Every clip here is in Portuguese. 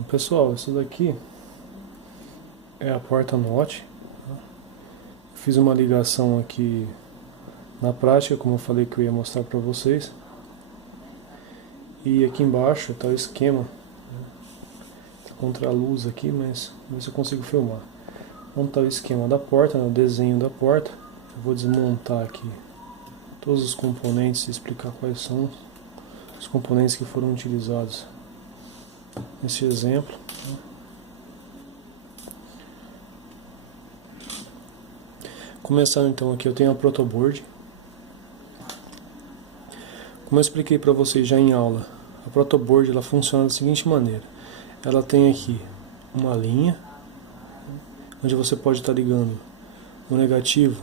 Bom, pessoal, isso daqui é a porta NOT. Fiz uma ligação aqui na prática, como eu falei que eu ia mostrar para vocês. E aqui embaixo está o esquema. Está contra a luz aqui, mas vamos ver se eu consigo filmar. Onde está o esquema da porta, o desenho da porta. Eu vou desmontar aqui todos os componentes e explicar quais são os componentes que foram utilizados nesse exemplo. Começando então aqui, eu tenho a protoboard. Como eu expliquei para vocês já em aula, a protoboard ela funciona da seguinte maneira. Ela tem aqui uma linha, onde você pode estar ligando o negativo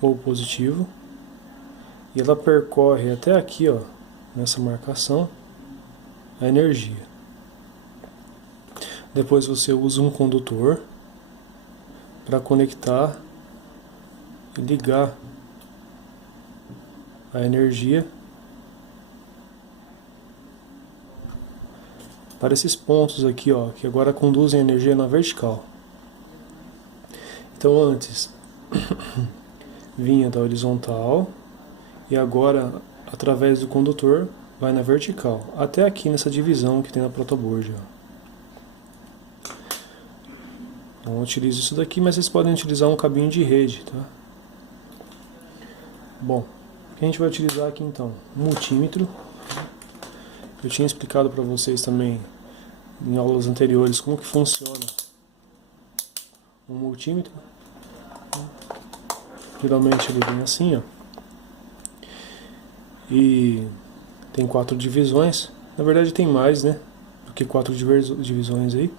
ou o positivo. E ela percorre até aqui, ó, nessa marcação, a energia. Depois você usa um condutor para conectar e ligar a energia para esses pontos aqui, ó, que agora conduzem a energia na vertical. Então antes vinha da horizontal e agora através do condutor vai na vertical, até aqui nessa divisão que tem na protoboard. Não utilizo isso daqui, mas vocês podem utilizar um cabinho de rede, tá? Bom, o que a gente vai utilizar aqui então? Um multímetro. Eu tinha explicado para vocês também em aulas anteriores como que funciona um multímetro. Geralmente ele vem assim, ó. E tem 4 divisões. Na verdade tem mais, né, do que 4 divisões aí.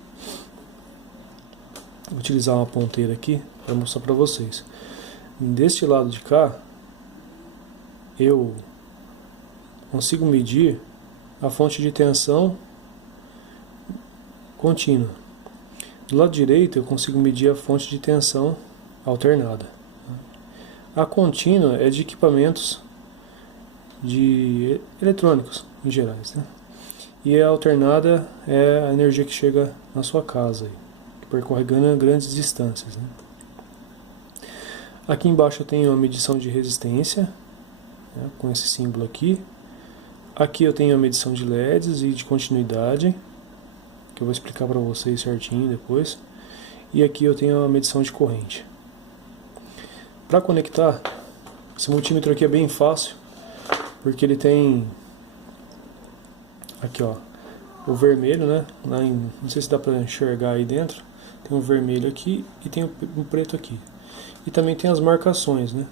Vou utilizar uma ponteira aqui para mostrar para vocês. Deste lado de cá, eu consigo medir a fonte de tensão contínua. Do lado direito, eu consigo medir a fonte de tensão alternada. A contínua é de equipamentos de eletrônicos em gerais, né? E a alternada é a energia que chega na sua casa, aí, que percorre grandes distâncias, né? Aqui embaixo eu tenho a medição de resistência, né, com esse símbolo aqui. Aqui eu tenho a medição de LEDs e de continuidade, que eu vou explicar para vocês certinho depois. E aqui eu tenho a medição de corrente. Para conectar, esse multímetro aqui é bem fácil, porque ele tem aqui, ó, o vermelho, né? Não sei se dá para enxergar aí dentro. Tem um vermelho aqui e tem um preto aqui. E também tem as marcações, né?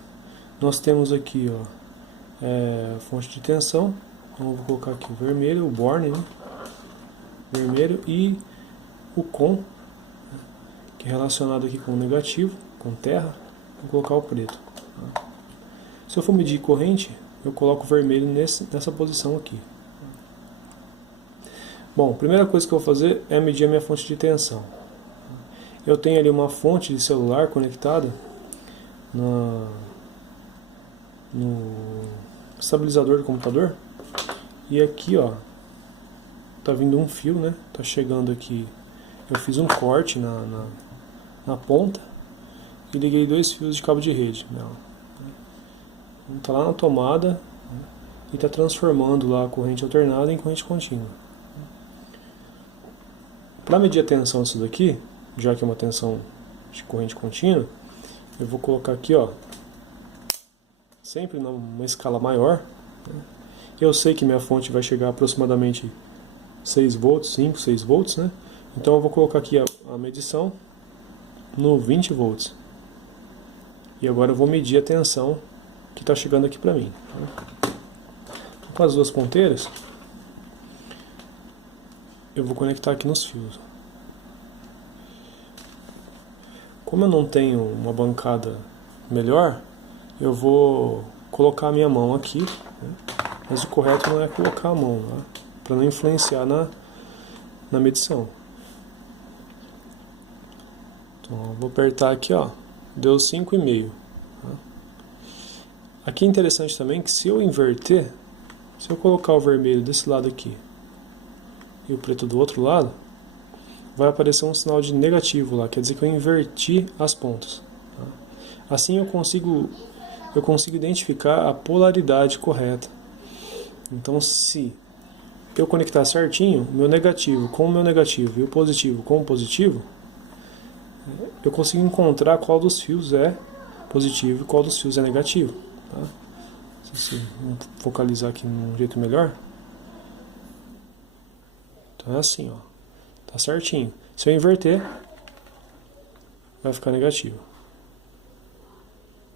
Nós temos aqui, ó, a fonte de tensão. Então eu vou colocar aqui o vermelho, o Borne, né? Vermelho, e o COM, que é relacionado aqui com o negativo, com terra. Vou colocar o preto. Se eu for medir corrente, eu coloco o vermelho nessa posição aqui. Bom, a primeira coisa que eu vou fazer é medir a minha fonte de tensão. Eu tenho ali uma fonte de celular conectada no estabilizador do computador. E aqui, ó, tá vindo um fio, né? Tá chegando aqui. Eu fiz um corte na ponta e liguei 2 fios de cabo de rede nela. Tá lá na tomada e tá transformando lá a corrente alternada em corrente contínua. Para medir a tensão disso daqui, já que é uma tensão de corrente contínua, eu vou colocar aqui, ó, sempre numa escala maior, né? Eu sei que minha fonte vai chegar a aproximadamente 6 volts, 5, 6 volts, né? Então eu vou colocar aqui a medição no 20 volts. E agora eu vou medir a tensão que está chegando aqui para mim. Então, com as duas ponteiras, eu vou conectar aqui nos fios. Como eu não tenho uma bancada melhor, eu vou colocar a minha mão aqui, né? Mas o correto não é colocar a mão, né? Para não influenciar na medição. Então eu vou apertar aqui, ó, deu 5,5. Aqui é interessante também que se eu inverter, se eu colocar o vermelho desse lado aqui e o preto do outro lado, vai aparecer um sinal de negativo lá, quer dizer que eu inverti as pontas. Assim eu consigo identificar a polaridade correta. Então, se eu conectar certinho o meu negativo com o meu negativo e o positivo com o positivo, eu consigo encontrar qual dos fios é positivo e qual dos fios é negativo. Tá? Se vamos focalizar aqui num jeito melhor. Então é assim, ó. Tá certinho. Se eu inverter, vai ficar negativo.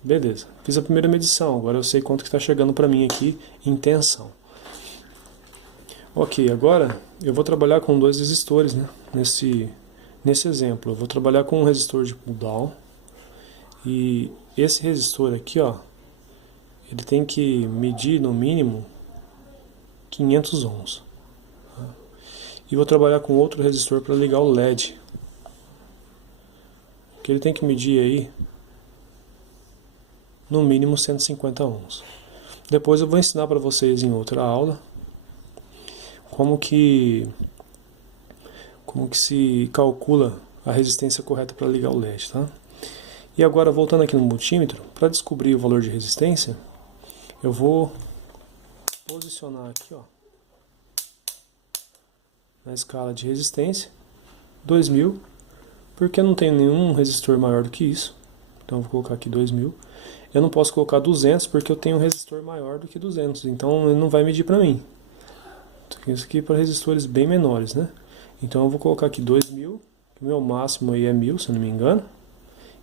Beleza. Fiz a primeira medição. Agora eu sei quanto que está chegando para mim aqui em tensão. Ok, agora eu vou trabalhar com 2 resistores, né? Nesse exemplo, eu vou trabalhar com um resistor de pull-down. E esse resistor aqui, ó, ele tem que medir no mínimo 500 ohms. Tá? E vou trabalhar com outro resistor para ligar o LED. Que ele tem que medir aí no mínimo 150 ohms. Depois eu vou ensinar para vocês em outra aula como que se calcula a resistência correta para ligar o LED, tá? E agora, voltando aqui no multímetro, para descobrir o valor de resistência, eu vou posicionar aqui, ó, na escala de resistência 2000, porque eu não tenho nenhum resistor maior do que isso. Então eu vou colocar aqui 2000. Eu não posso colocar 200 porque eu tenho um resistor maior do que 200, então ele não vai medir para mim. Isso aqui é para resistores bem menores, né? Então eu vou colocar aqui 2000, que o meu máximo aí é 1000, se eu não me engano,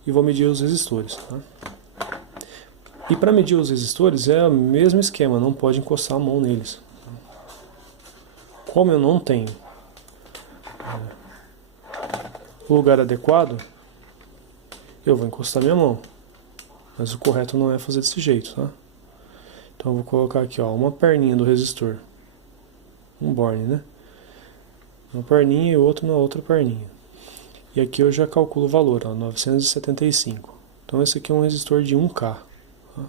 e vou medir os resistores. Tá? E para medir os resistores é o mesmo esquema, não pode encostar a mão neles. Como eu não tenho o lugar adequado, eu vou encostar minha mão. Mas o correto não é fazer desse jeito, tá? Então eu vou colocar aqui, ó, uma perninha do resistor. Um borne, né? Uma perninha e outro na outra perninha. E aqui eu já calculo o valor, ó, 975. Então esse aqui é um resistor de 1K. Tá?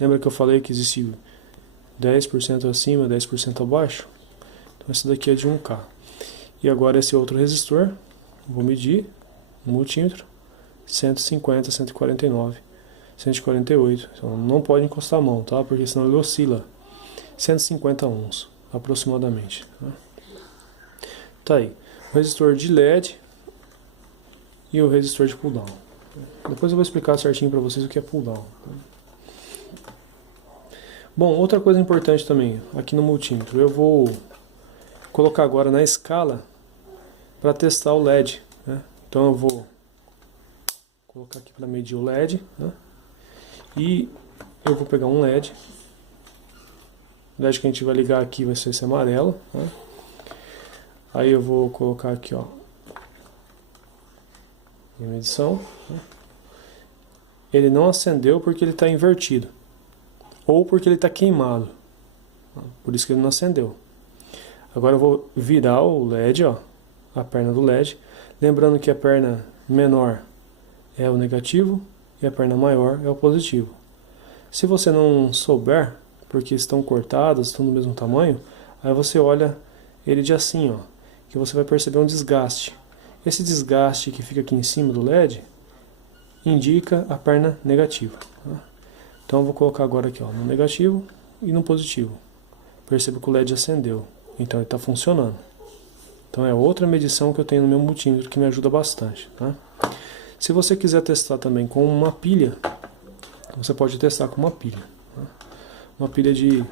Lembra que eu falei que existe 10% acima, 10% abaixo? Então esse daqui é de 1K. E agora esse outro resistor, vou medir no multímetro, 150, 149, 148. Então não pode encostar a mão, tá? Porque senão ele oscila. 150 ohms, aproximadamente. Tá aí. O resistor de LED e o resistor de pull-down. Depois eu vou explicar certinho para vocês o que é pull-down. Bom, outra coisa importante também, aqui no multímetro, eu vou colocar agora na escala para testar o LED. Né? Então eu vou colocar aqui para medir o LED, né? E eu vou pegar um LED. O LED que a gente vai ligar aqui vai ser esse amarelo. Né? Aí eu vou colocar aqui, ó, minha medição. Né? Ele não acendeu porque ele está invertido. Ou porque ele está queimado. Por isso que ele não acendeu. Agora eu vou virar o LED, ó, a perna do LED. Lembrando que a perna menor é o negativo e a perna maior é o positivo. Se você não souber, porque estão cortadas, estão do mesmo tamanho, aí você olha ele de assim, ó, que você vai perceber um desgaste. Esse desgaste que fica aqui em cima do LED indica a perna negativa. Tá? Então eu vou colocar agora aqui, ó, no negativo e no positivo. Perceba que o LED acendeu, então ele está funcionando. Então é outra medição que eu tenho no meu multímetro que me ajuda bastante. Tá? Se você quiser testar também com uma pilha, você pode testar com uma pilha. Tá? Uma pilha de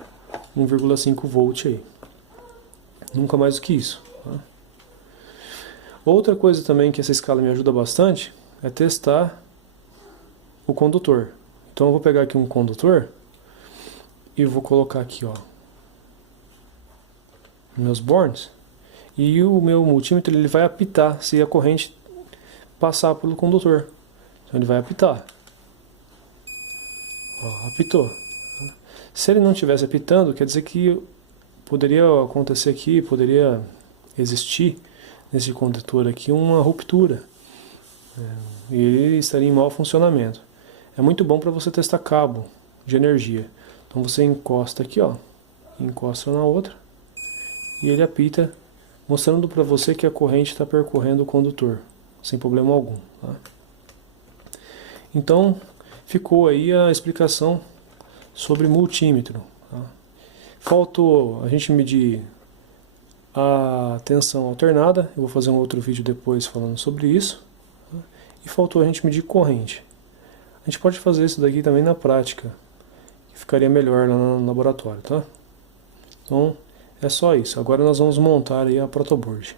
1,5 volt aí. Nunca mais do que isso. Tá? Outra coisa também que essa escala me ajuda bastante é testar o condutor. Então eu vou pegar aqui um condutor e vou colocar aqui, ó, meus bornes, e o meu multímetro ele vai apitar se a corrente passar pelo condutor. Então ele vai apitar. Ó, apitou. Se ele não estivesse apitando, quer dizer que poderia acontecer aqui, poderia existir nesse condutor aqui uma ruptura. E ele estaria em mau funcionamento. É muito bom para você testar cabo de energia. Então você encosta aqui, ó, encosta na outra e ele apita mostrando para você que a corrente está percorrendo o condutor, sem problema algum. Tá? Então, ficou aí a explicação sobre multímetro. Tá? Faltou a gente medir a tensão alternada, eu vou fazer um outro vídeo depois falando sobre isso. Tá? E faltou a gente medir corrente. A gente pode fazer isso daqui também na prática, que ficaria melhor lá no laboratório, tá? Então, é só isso. Agora nós vamos montar aí a protoboard.